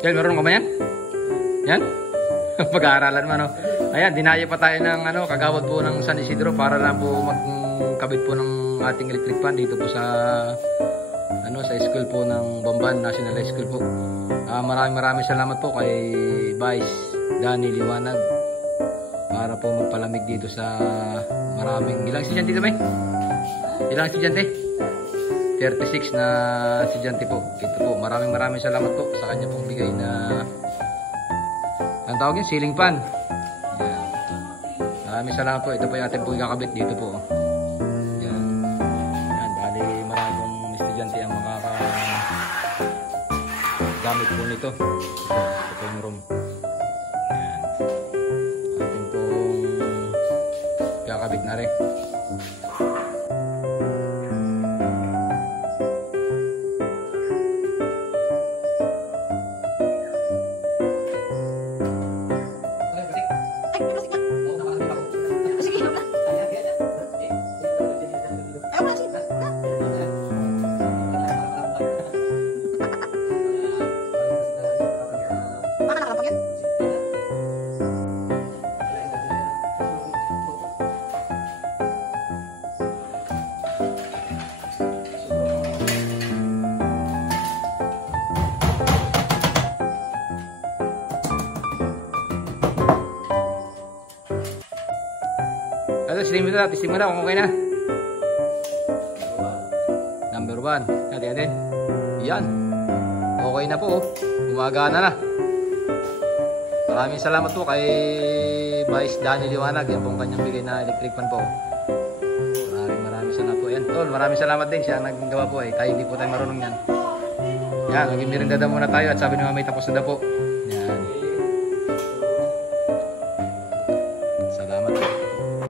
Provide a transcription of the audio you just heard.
Yan, meron ka ba yan? Yan? Pag-aaralan mo, no? Ayan, dinaya pa tayo ng kagawad po ng San Isidro para lang po magkabit po ng ating electric fan dito po sa sa school po ng Bamban National High School po. Maraming salamat po kay Vice Danny Liwanag para po magpalamig dito sa maraming ilang estudyante dito, may? Ilang estudyante? 36 na estudyante po. Ito po, maraming salamat po sa kanya pong bigay na ang tawag yun, ceiling fan. Yan. Maraming salamat po. Ito po yung ating po ikakabit dito po. Yan. Yan. Bali marami pong estudyante ang makakagamit po nito. Ito po yung room. Yan. Ating pong ikakabit na rin. Testing mo na kung okay na. Number 1. Natin. Yan. Okay na po. Gumagana na. Maraming salamat po kay Vice Danny Liwanag. Yan pong kanyang bigay na electric fan po. Maraming salamat po. Yan, tol. Maraming salamat din. Siya ang naggawa po eh. Tayo hindi po tayo marunong yan. Yan. Mag-mirindada muna tayo at sabi ni Mamay tapos na po. Yan. Salamat po.